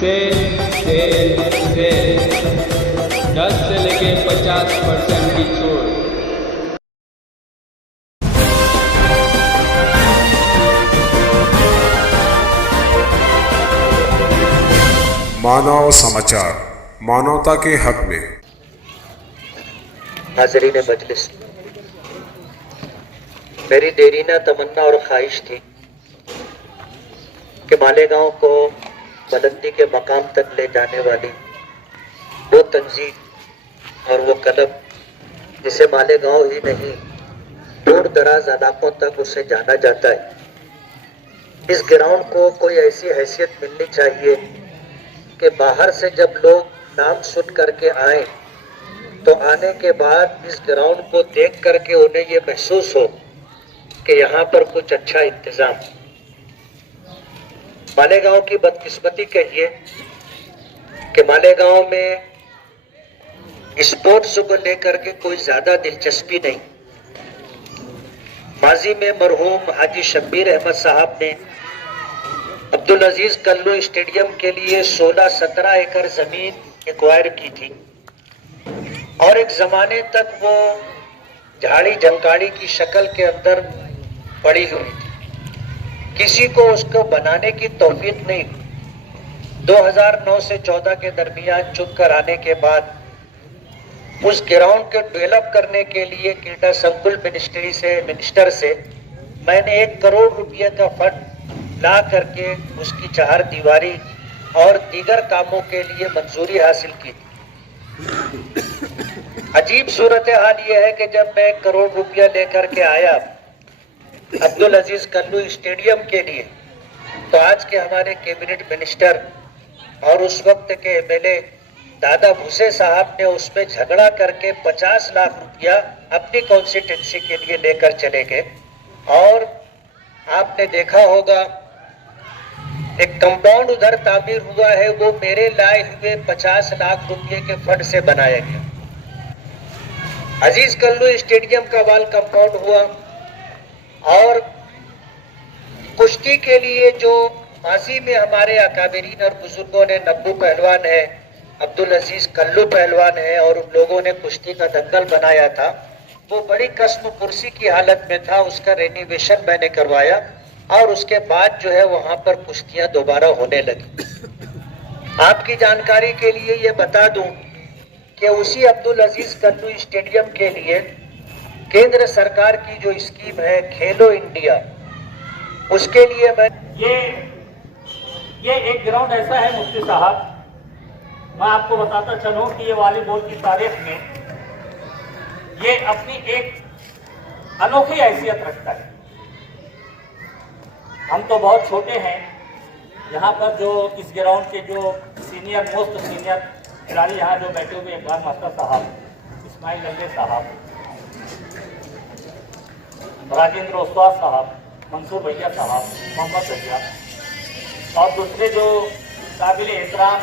Cell 10 से लेके 50% की छूट। मानव समाचार, मानवता के हक में। हाज़रीन मजलिस, मेरी देरीना तमन्ना और ख्वाहिश थी कि मालेगांव को बुलंदी के मकाम तक ले जाने वाली वो तंजीम और वो कलम जिसे मालेगांव ही नहीं दूर दराज इलाकों तक उसे जाना जाता है, इस ग्राउंड को कोई ऐसी हैसियत मिलनी चाहिए कि बाहर से जब लोग नाम सुन करके आए तो आने के बाद इस ग्राउंड को देख करके उन्हें ये महसूस हो कि यहाँ पर कुछ अच्छा इंतजाम। मालेगांव की बदकिस्मती कहिए कि मालेगांव में स्पोर्ट्स को लेकर के कोई ज्यादा दिलचस्पी नहीं। माजी में मरहूम हाजी शब्बीर अहमद साहब ने अब्दुल अजीज कल्लू स्टेडियम के लिए 16-17 एकड़ जमीन एक्वायर की थी और एक जमाने तक वो झाड़ी झंकाड़ी की शक्ल के अंदर पड़ी हुई थी। किसी को उसको बनाने की तौफीक नहीं। 2009 से 14 के दरमियान चुनकर आने के बाद उस ग्राउंड को डेवलप करने के लिए क्रीडा संकुल मिनिस्टर से मैंने 1 करोड़ रुपये का फंड ला करके उसकी चार दीवारी और दीगर कामों के लिए मंजूरी हासिल की थी। अजीब सूरत हाल यह है कि जब मैं 1 करोड़ रुपया लेकर के आया अब्दुल अजीज कल्लू स्टेडियम के लिए, तो आज के हमारे कैबिनेट मिनिस्टर और उस वक्त के एमएलए दादा भूसे साहब ने उसमें झगड़ा करके 50 लाख रुपया अपनी कॉन्स्टिट्यूंसी के लिए लेकर चले गए। और आपने देखा होगा एक कंपाउंड उधर तामीर हुआ है, वो मेरे लाए हुए 50 लाख रुपए के फंड से बनाया गया। अजीज कल्लू स्टेडियम का वाल कंपाउंड हुआ और कुश्ती के लिए जो माजी में हमारे अकाबरीन और बुजुर्गों ने, नब्बू पहलवान है, अब्दुल अजीज कल्लू पहलवान है, और उन लोगों ने कुश्ती का दंगल बनाया था, वो बड़ी कस्म कुर्सी की हालत में था। उसका रेनोवेशन मैंने करवाया और उसके बाद जो है वहां पर कुश्तियां दोबारा होने लगी। आपकी जानकारी के लिए ये बता दूं कि उसी अब्दुल अजीज कल्लू स्टेडियम के लिए केंद्र सरकार की जो स्कीम है खेलो इंडिया, उसके लिए मैं ये एक ग्राउंड ऐसा है मुफ्ती साहब, मैं आपको बताता चलूं कि ये वॉलीबॉल की तारीख में ये अपनी एक अनोखी हैसियत रखता है। हम तो बहुत छोटे हैं, यहाँ पर जो इस ग्राउंड के जो मोस्ट सीनियर खिलाड़ी यहाँ जो बैठे हुए, इमरान मास्टर साहब, इस्माइल लल्ले साहब, राजेंद्र ओसवाल साहब, मंसूर भैया साहब, मोहम्मद भैया और दूसरे जो काबिल एहतराम